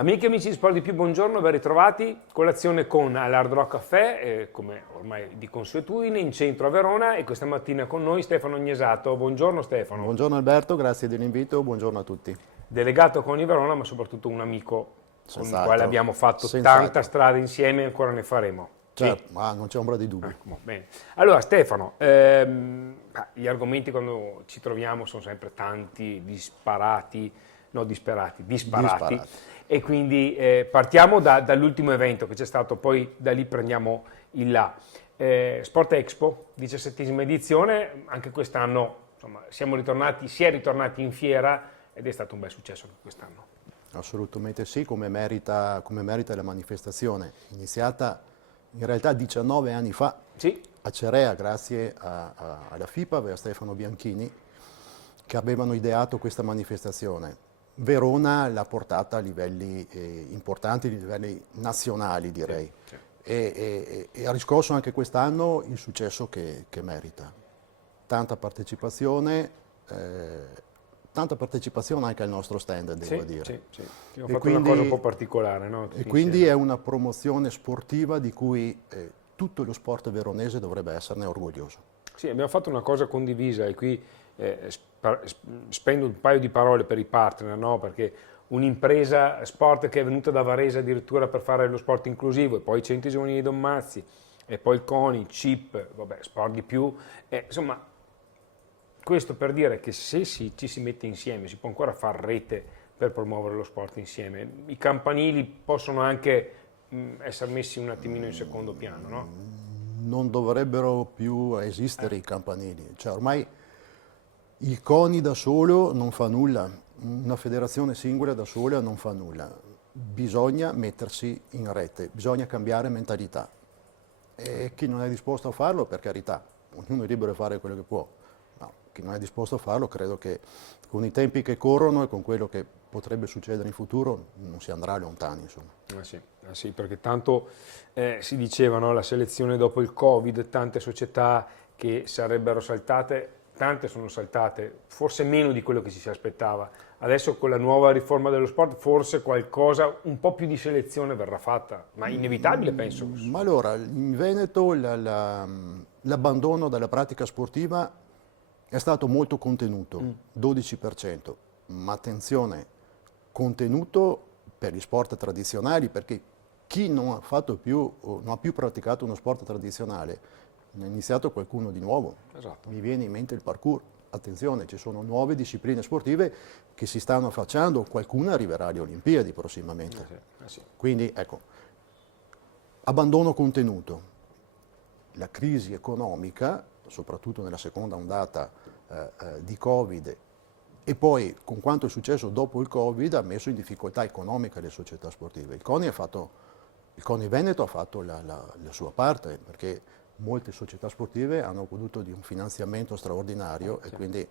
Amiche e amici di Sport di Più, buongiorno, ben ritrovati. Colazione con all'Hard Rock Caffè, come ormai di consuetudine, in centro a Verona, e questa mattina con noi Stefano Gnesato. Buongiorno Stefano. Buongiorno Alberto, grazie dell'invito, buongiorno a tutti. Delegato con i Verona, ma soprattutto un amico con il quale abbiamo fatto Senz'altro. tanta strada insieme e ancora ne faremo. Certo, ma non c'è ombra di dubbio. Bene. Allora Stefano, gli argomenti quando ci troviamo sono sempre tanti, disparati. E quindi partiamo dall'ultimo evento che c'è stato, poi da lì prendiamo il là. Sport Expo, 17esima edizione, anche quest'anno insomma, si è ritornati in fiera ed è stato un bel successo anche quest'anno. Assolutamente sì, come merita la manifestazione, iniziata in realtà 19 anni fa Sì. a Cerea grazie alla FIPA e a Stefano Bianchini che avevano ideato questa manifestazione. Verona l'ha portata a livelli importanti, a livelli nazionali direi, Sì. e ha riscosso anche quest'anno il successo che merita. Tanta partecipazione anche al nostro stand, devo dire. Sì. Abbiamo fatto una cosa un po' particolare. No? E quindi è una promozione sportiva di cui tutto lo sport veronese dovrebbe esserne orgoglioso. Sì, abbiamo fatto una cosa condivisa e qui spendo un paio di parole per i partner, no? Perché un'impresa sport che è venuta da Varese addirittura per fare lo sport inclusivo, e poi i centri giovanili di Don Mazzi, e poi il CONI, CIP, vabbè, Sport di Più, insomma, questo per dire che se ci si mette insieme si può ancora far rete per promuovere lo sport insieme. I campanili possono anche essere messi un attimino in secondo piano, no? Non dovrebbero più esistere i campanili, cioè ormai il CONI da solo non fa nulla, una federazione singola da sola non fa nulla, bisogna mettersi in rete, bisogna cambiare mentalità e chi non è disposto a farlo, per carità, ognuno è libero di fare quello che può, ma chi non è disposto a farlo credo che con i tempi che corrono e con quello che potrebbe succedere in futuro non si andrà lontani, insomma. Sì, perché tanto si diceva, no, la selezione dopo il Covid, tante società che sarebbero saltate, tante sono saltate, forse meno di quello che ci si aspettava. Adesso con la nuova riforma dello sport forse qualcosa, un po' più di selezione verrà fatta, ma inevitabile penso. Ma allora, in Veneto l'abbandono della pratica sportiva è stato molto contenuto, 12%, ma attenzione, contenuto per gli sport tradizionali, perché chi non ha più praticato uno sport tradizionale, ne ha iniziato qualcuno di nuovo. Esatto. Mi viene in mente il parkour. Attenzione, ci sono nuove discipline sportive che si stanno affacciando, qualcuna arriverà alle Olimpiadi prossimamente. Sì. Quindi ecco, abbandono contenuto. La crisi economica, soprattutto nella seconda ondata di Covid, e poi con quanto è successo dopo il Covid, ha messo in difficoltà economica le società sportive. Il CONI Veneto ha fatto la sua parte, perché molte società sportive hanno goduto di un finanziamento straordinario e quindi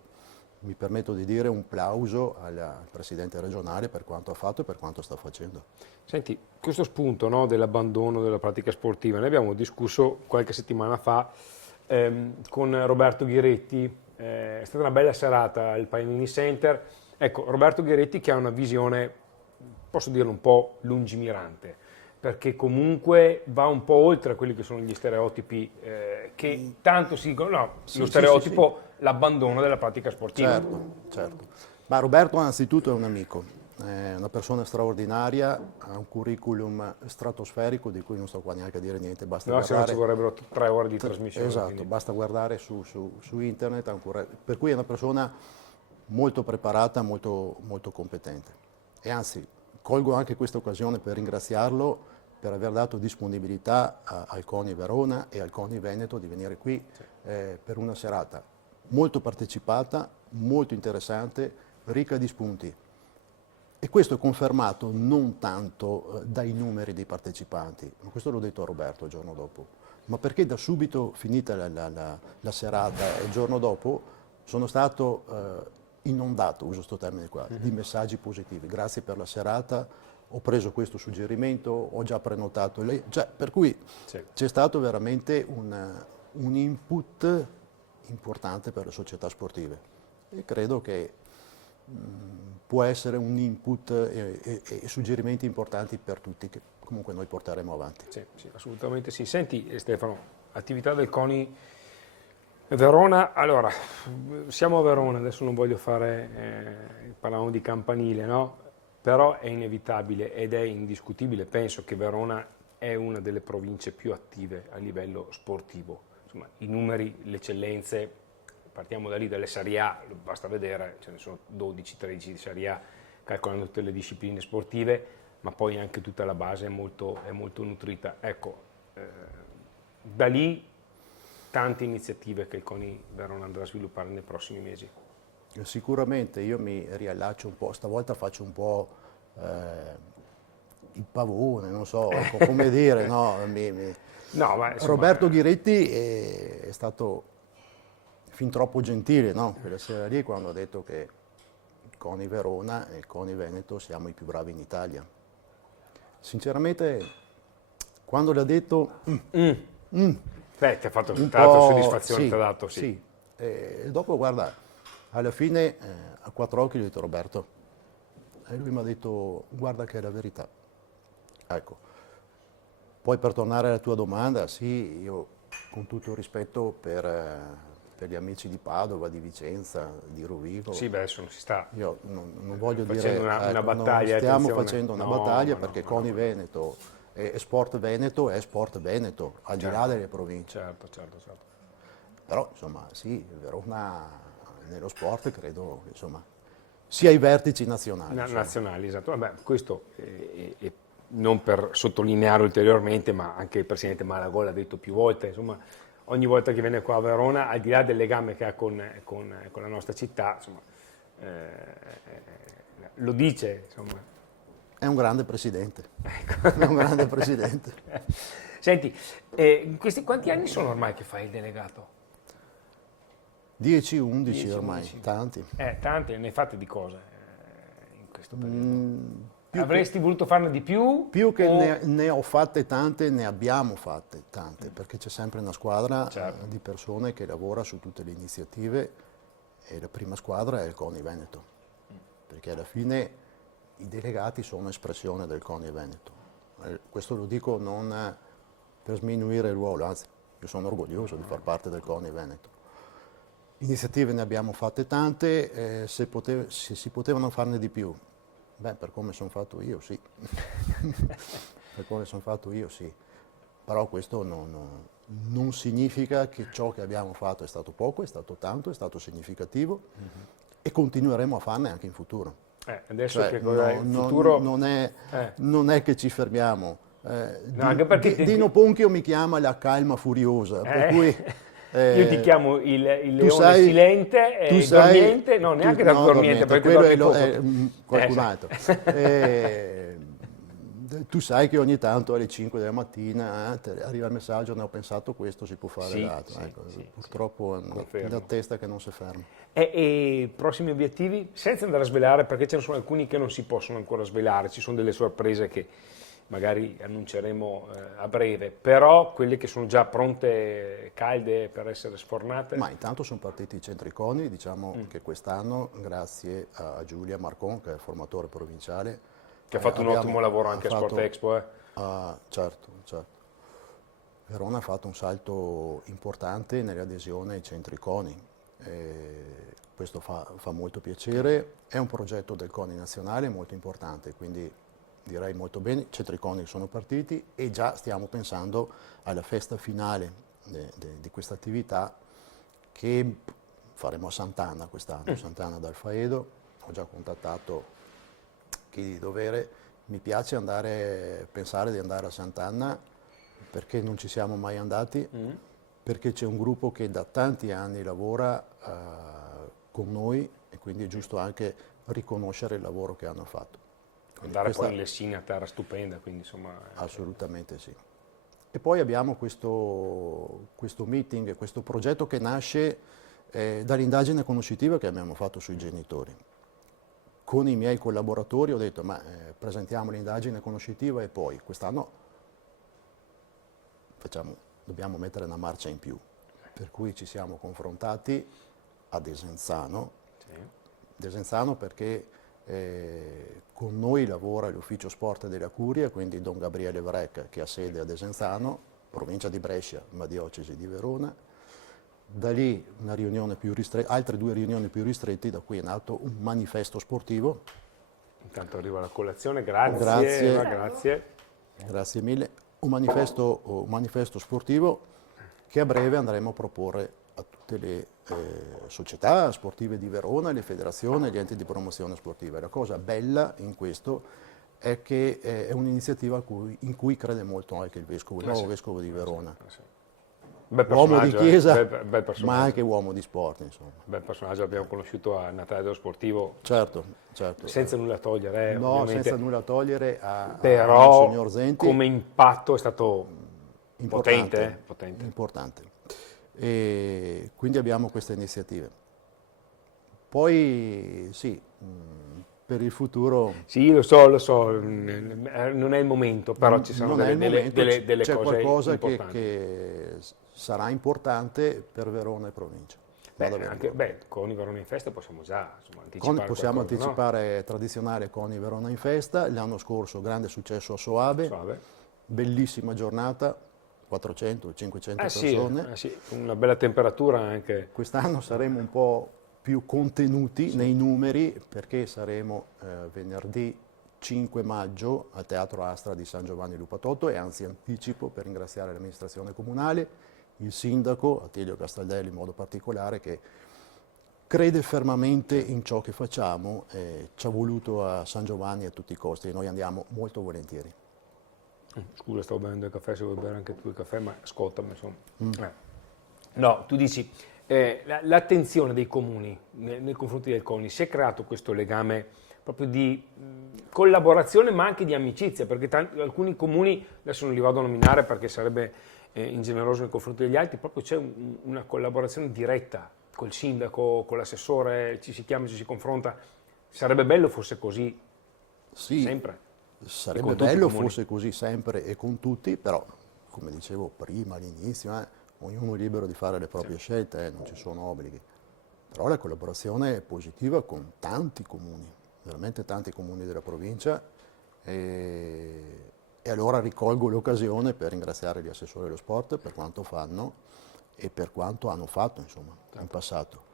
mi permetto di dire un plauso al Presidente regionale per quanto ha fatto e per quanto sta facendo. Senti, questo spunto, no, dell'abbandono della pratica sportiva, ne abbiamo discusso qualche settimana fa con Roberto Ghiretti, è stata una bella serata al Painini Center. Ecco, Roberto Ghiretti che ha una visione, posso dirlo, un po' lungimirante, perché comunque va un po' oltre quelli che sono gli stereotipi che tanto si dicono, no, lo stereotipo, l'abbandono della pratica sportiva. Certo. Ma Roberto innanzitutto è un amico, è una persona straordinaria, ha un curriculum stratosferico di cui non sto qua neanche a dire niente, basta No, se no guardare. ci vorrebbero 3 ore di trasmissione. Esatto, Quindi. basta guardare su internet, per cui è una persona molto preparata, molto, molto competente. E anzi, colgo anche questa occasione per ringraziarlo per aver dato disponibilità al CONI Verona e al CONI Veneto di venire qui per una serata molto partecipata, molto interessante, ricca di spunti. E questo è confermato non tanto dai numeri dei partecipanti, ma questo l'ho detto a Roberto il giorno dopo, ma perché da subito finita la serata e il giorno dopo sono stato inondato, uso questo termine qua, di messaggi positivi. Grazie per la serata, ho preso questo suggerimento, ho già prenotato lei, cioè, per cui c'è stato veramente un input importante per le società sportive e credo che può essere un input e suggerimenti importanti per tutti che comunque noi porteremo avanti. Sì, sì, assolutamente sì. Senti Stefano, attività del CONI Verona, allora, siamo a Verona, adesso non voglio fare, parlavamo di campanile, no? Però è inevitabile ed è indiscutibile, penso che Verona è una delle province più attive a livello sportivo. Insomma, i numeri, le eccellenze, partiamo da lì, dalle Serie A, basta vedere, ce ne sono 12-13 di Serie A, calcolando tutte le discipline sportive, ma poi anche tutta la base è molto nutrita. Ecco, da lì tante iniziative che il CONI Verona andrà a sviluppare nei prossimi mesi. Sicuramente io mi riallaccio un po', stavolta faccio un po' il pavone, non so come dire, no? No, ma, insomma, Roberto Ghiretti è stato fin troppo gentile, no? Quella sera lì quando ha detto che il CONI Verona e il CONI Veneto siamo i più bravi in Italia. Sinceramente, quando l'ha detto... Beh, ti ha fatto un dato po', soddisfazione, sì, ti ha dato, sì. sì. E dopo, guarda, alla fine a quattro occhi gli ho detto Roberto, e lui mi ha detto guarda che è la verità. Ecco, poi per tornare alla tua domanda, sì, io con tutto il rispetto per gli amici di Padova, di Vicenza, di Rovigo, Sì, beh, adesso non si sta io non voglio facendo dire, una ecco, battaglia, non stiamo attenzione. facendo una No, battaglia ma no, perché ma CONI no. Veneto e Sport Veneto è Sport Veneto, al di là Certo. delle province. Certo. Però insomma sì, Verona nello sport credo che, insomma, sia ai vertici nazionali. Insomma. Nazionali, esatto. Vabbè, questo non per sottolineare ulteriormente, ma anche il presidente Malagò l'ha detto più volte, insomma, ogni volta che viene qua a Verona, al di là del legame che ha con la nostra città, insomma, lo dice, insomma. È un grande presidente. È un grande presidente. Senti, quanti anni sono ormai che fai il delegato? 10, 11 10, ormai, 11. tanti. Tanti, ne fate di cose in questo periodo. Più Avresti voluto farne di più? più che o- ne ho fatte tante, ne abbiamo fatte tante, perché c'è sempre una squadra Certo. di persone che lavora su tutte le iniziative e la prima squadra è il CONI Veneto, perché alla fine i delegati sono espressione del CONI Veneto. Questo lo dico non per sminuire il ruolo, anzi io sono orgoglioso di far parte del CONI Veneto. Iniziative ne abbiamo fatte tante, se si potevano farne di più. Beh, per come sono fatto io, sì. Per come sono fatto io, sì. Però questo non significa che ciò che abbiamo fatto è stato poco, è stato tanto, è stato significativo e continueremo a farne anche in futuro. Adesso Cioè, che cosa è il futuro? non è che ci fermiamo. No, anche perché Dino Ponchio mi chiama la calma furiosa, per cui io ti chiamo il tu leone sai, silente e il dormiente, no, neanche da no, dormiente, perché quello dormi è, poco. è qualcun Sì. altro. Tu sai che ogni tanto alle 5 della mattina arriva il messaggio, ne ho pensato questo, si può fare Sì, l'altro. sì, Ecco, sì, purtroppo è confermo. una testa che non si ferma. E prossimi obiettivi? Senza andare a svelare, perché ce ne sono alcuni che non si possono ancora svelare, ci sono delle sorprese che magari annunceremo a breve, però quelle che sono già pronte, calde per essere sfornate. Ma intanto sono partiti i centri CONI, diciamo che quest'anno, grazie a Giulia Marcon, che è il formatore provinciale, Che ha fatto un ottimo lavoro anche a Sport Expo. Certo. Verona ha fatto un salto importante nell'adesione ai centri CONI. Questo fa molto piacere. È un progetto del CONI nazionale molto importante, quindi direi molto bene. I centri CONI sono partiti e già stiamo pensando alla festa finale di questa attività che faremo a Sant'Anna quest'anno, Sant'Anna d'Alfaedo. Ho già contattato chi di dovere. Mi piace pensare di andare a Sant'Anna perché non ci siamo mai andati, perché c'è un gruppo che da tanti anni lavora con noi e quindi è giusto anche riconoscere il lavoro che hanno fatto. Quindi Andare poi in Lessina, terra stupenda, quindi insomma... Assolutamente sì. E poi abbiamo questo meeting, questo progetto che nasce dall'indagine conoscitiva che abbiamo fatto sui genitori. Con i miei collaboratori ho detto, ma presentiamo l'indagine conoscitiva e poi quest'anno dobbiamo mettere una marcia in più. Per cui ci siamo confrontati a Desenzano. Sì. Desenzano perché Con noi lavora l'ufficio sport della Curia, quindi Don Gabriele Vrecca, che ha sede a Desenzano, provincia di Brescia, ma diocesi di Verona. Da lì una riunione più altre 2 riunioni più ristrette, da cui è nato un manifesto sportivo. Intanto arriva la colazione, grazie. Grazie. Eva, grazie. Grazie mille. Un manifesto sportivo che a breve andremo a proporre a tutte le società sportive di Verona, le federazioni e gli enti di promozione sportiva. La cosa bella in questo è che è un'iniziativa in cui crede molto anche il nuovo vescovo di Verona. Bel Uomo di chiesa, bel ma anche uomo di sport, insomma. Bel personaggio, l'abbiamo conosciuto a Natale dello Sportivo. Certo. Senza nulla togliere, no, ovviamente. senza nulla togliere a Però, Monsignor Zenti. come impatto è stato importante. potente. Importante. E quindi abbiamo queste iniziative. Poi sì, per il futuro... Sì, lo so, non è il momento, però ci sono delle c'è cose qualcosa importanti. che sarà importante per Verona e provincia. Con i Verona in Festa possiamo già anticipare Possiamo qualcosa, anticipare, no? Tradizionale con i Verona in Festa. L'anno scorso grande successo a Soave. Bellissima giornata, 400-500 persone. Sì, una bella temperatura anche. Quest'anno saremo un po' più contenuti nei numeri, perché saremo venerdì 5 maggio al Teatro Astra di San Giovanni Lupatotto, e anzi anticipo per ringraziare l'amministrazione comunale, il sindaco Attilio Castaldelli in modo particolare, che crede fermamente in ciò che facciamo e ci ha voluto a San Giovanni a tutti i costi, e noi andiamo molto volentieri. Scusa, stavo bevendo il caffè, se vuoi bere anche tu il caffè, ma ascoltami, insomma. No, tu dici, l'attenzione dei comuni nei confronti del CONI, si è creato questo legame proprio di collaborazione, ma anche di amicizia, perché alcuni comuni, adesso non li vado a nominare perché sarebbe ingeneroso nei confronti degli altri, proprio c'è una collaborazione diretta col sindaco, con l'assessore, ci si chiama, ci si confronta. Sarebbe bello fosse così, sì, sempre. Sarebbe bello fosse così sempre e con tutti, però come dicevo prima all'inizio, ognuno è libero di fare le proprie scelte, non ci sono obblighi. Però la collaborazione è positiva con tanti comuni, veramente tanti comuni della provincia, e allora ricolgo l'occasione per ringraziare gli assessori dello sport per quanto fanno e per quanto hanno fatto, insomma, in passato.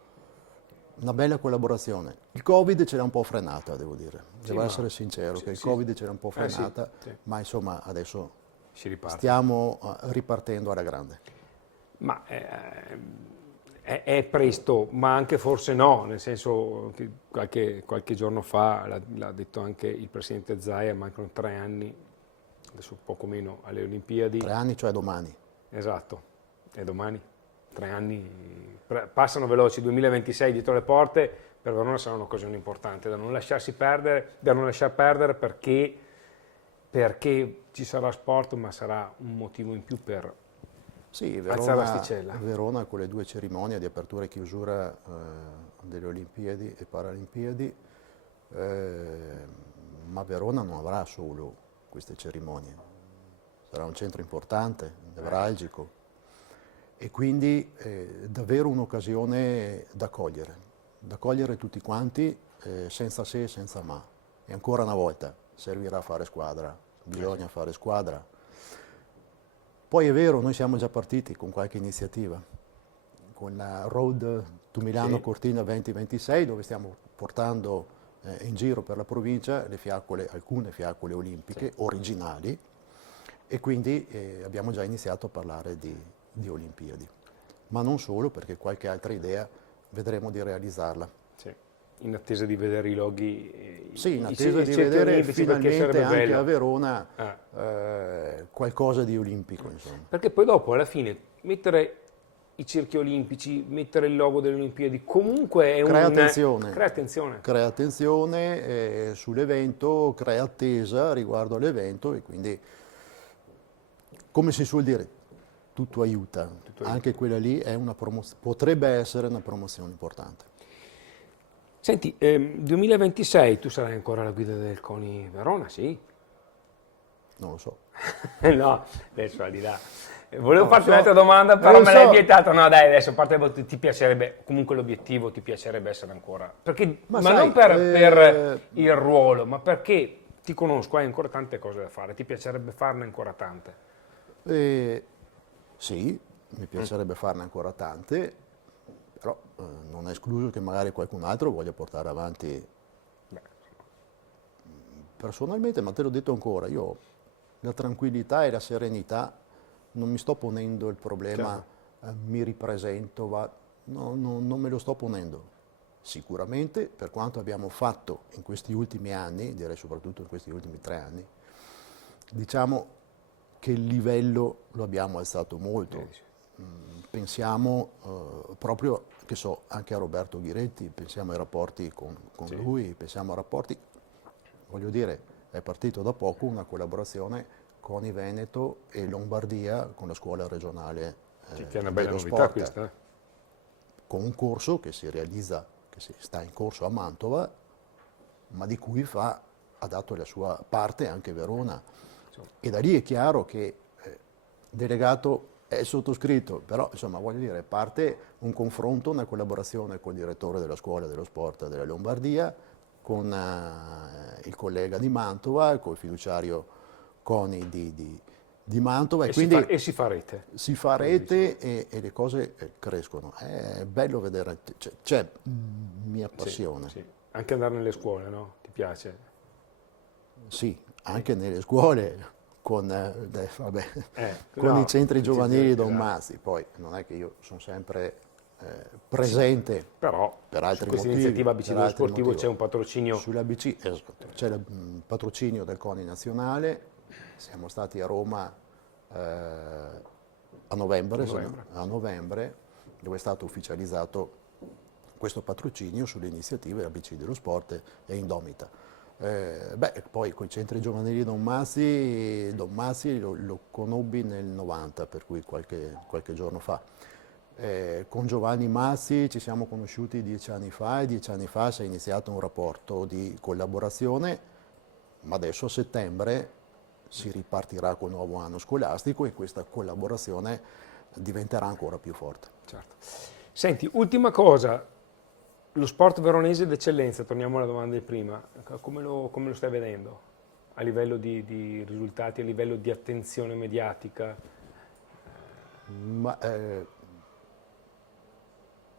Una bella collaborazione. Il Covid ce l'ha un po' frenata, devo dire. Devo essere sincero, che il Covid ce l'ha un po' frenata, ma insomma adesso stiamo ripartendo alla grande. Ma è presto, ma anche forse no, nel senso che qualche giorno fa, l'ha detto anche il presidente Zaia, mancano 3 anni, adesso poco meno, alle Olimpiadi. 3 anni, cioè domani. Esatto, è domani. 3 anni passano veloci, 2026 dietro le porte, per Verona sarà un'occasione importante da non lasciar perdere, perché ci sarà sport, ma sarà un motivo in più per alzare l'asticella. Verona con le 2 cerimonie di apertura e chiusura delle Olimpiadi e Paralimpiadi, ma Verona non avrà solo queste cerimonie, sarà un centro importante, nevralgico. E quindi davvero un'occasione da cogliere tutti quanti, senza se e senza ma. E ancora una volta, servirà fare squadra, bisogna fare squadra. Poi è vero, noi siamo già partiti con qualche iniziativa, con la Road to Milano Cortina 2026, dove stiamo portando in giro per la provincia alcune fiaccole olimpiche originali, e quindi abbiamo già iniziato a parlare di Olimpiadi, ma non solo, perché qualche altra idea vedremo di realizzarla. Sì. In attesa di vedere i loghi, in attesa di vedere finalmente anche bello a Verona qualcosa di olimpico, insomma. Perché poi dopo, alla fine, mettere i cerchi olimpici, mettere il logo delle Olimpiadi, comunque è crea attenzione sull'evento, crea attesa riguardo all'evento, e quindi, come si suol dire, tutto aiuta. Anche quella lì è potrebbe essere una promozione importante. Senti, 2026 tu sarai ancora alla guida del CONI Verona, sì? Non lo so. No, adesso al di là. Volevo farti un'altra domanda, però me so. l'hai vietata. No, dai, adesso a parte ti piacerebbe, comunque l'obiettivo ti piacerebbe essere ancora. Perché, ma sai, non per il ruolo, ma perché ti conosco, hai ancora tante cose da fare, ti piacerebbe farne ancora tante. Sì, mi piacerebbe farne ancora tante, però non è escluso che magari qualcun altro voglia portare avanti. Beh, Personalmente, ma te l'ho detto ancora, io la tranquillità e la serenità non mi sto ponendo il problema, mi ripresento, non me lo sto ponendo. Sicuramente per quanto abbiamo fatto in questi ultimi anni, direi soprattutto in questi ultimi 3 anni, diciamo che il livello lo abbiamo alzato molto. Pensiamo proprio, che so, anche a Roberto Ghiretti, pensiamo ai rapporti con lui, pensiamo a rapporti, voglio dire, è partito da poco una collaborazione con i Veneto e Lombardia, con la scuola regionale che è una bella dello novità sport, questa. con un corso che si realizza, che sta in corso a Mantova, ma di cui ha dato la sua parte anche Verona. E da lì è chiaro che delegato è sottoscritto, però insomma voglio dire, parte un confronto, una collaborazione col direttore della scuola dello sport della Lombardia, con il collega di Mantova, col fiduciario CONI di Mantova, e quindi si fa rete. si fa rete e le cose crescono. È bello vedere, c'è mia passione. Sì. Anche andare nelle scuole, no? Ti piace? Sì, anche nelle scuole con No, i centri giovanili Don esatto. Mazzi. Poi non è che io sono sempre presente, Però per su altri questa motivi. iniziativa ABC per dello altri sportivo motivi. c'è un patrocinio. Sull'ABC, esatto, c'è il patrocinio del CONI nazionale. Siamo stati a Roma a novembre, dove è stato ufficializzato questo patrocinio sulle iniziative ABC dello sport e Indomita. Poi con i centri giovanili Don Mazzi lo conobbi nel 90, per cui qualche giorno fa. Con Giovanni Mazzi ci siamo conosciuti 10 anni fa e 10 anni fa si è iniziato un rapporto di collaborazione, ma adesso a settembre si ripartirà col nuovo anno scolastico e questa collaborazione diventerà ancora più forte. Certo. Senti, ultima cosa, lo sport veronese d'eccellenza, torniamo alla domanda di prima, come lo stai vedendo? A livello di risultati, a livello di attenzione mediatica? Ma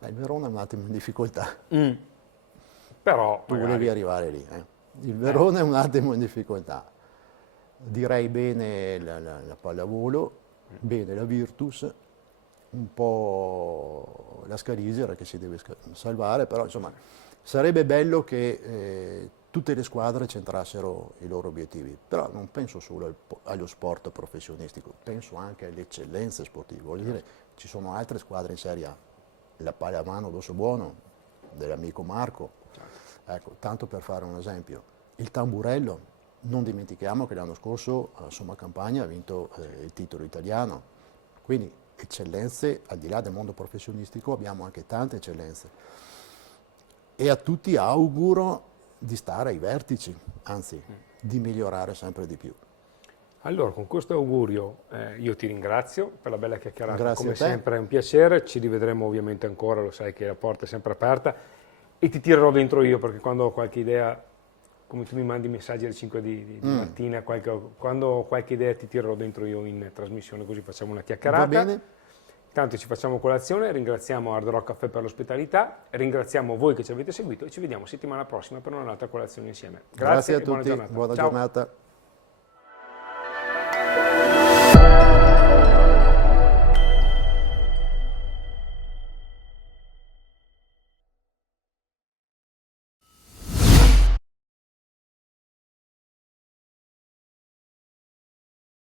il Verona è un attimo in difficoltà. Però Tu magari... volevi arrivare lì. Il Verona è un attimo in difficoltà. Direi bene la pallavolo, bene la Virtus, un po' la Scarisera che si deve salvare, però insomma sarebbe bello che tutte le squadre centrassero i loro obiettivi, però non penso solo allo sport professionistico, penso anche alle eccellenze sportive. Voglio dire, ci sono altre squadre in Serie A, la pallamano d'Ossobuono dell'amico Marco, ecco, tanto per fare un esempio. Il tamburello, non dimentichiamo che l'anno scorso a Somma Campagna ha vinto il titolo italiano, quindi eccellenze, al di là del mondo professionistico abbiamo anche tante eccellenze. E a tutti auguro di stare ai vertici, anzi di migliorare sempre di più. Allora, con questo augurio io ti ringrazio per la bella chiacchierata, Grazie come a te. sempre è un piacere, ci rivedremo ovviamente ancora, lo sai che la porta è sempre aperta e ti tirerò dentro io perché quando ho qualche idea, come tu mi mandi messaggi alle 5 di mattina, quando ho qualche idea ti tirerò dentro io in trasmissione, così facciamo una chiacchierata. Va bene? Intanto ci facciamo colazione, ringraziamo Hard Rock Caffè per l'ospitalità, ringraziamo voi che ci avete seguito e ci vediamo settimana prossima per un'altra colazione insieme. Grazie a e buona tutti, giornata. buona Ciao. giornata.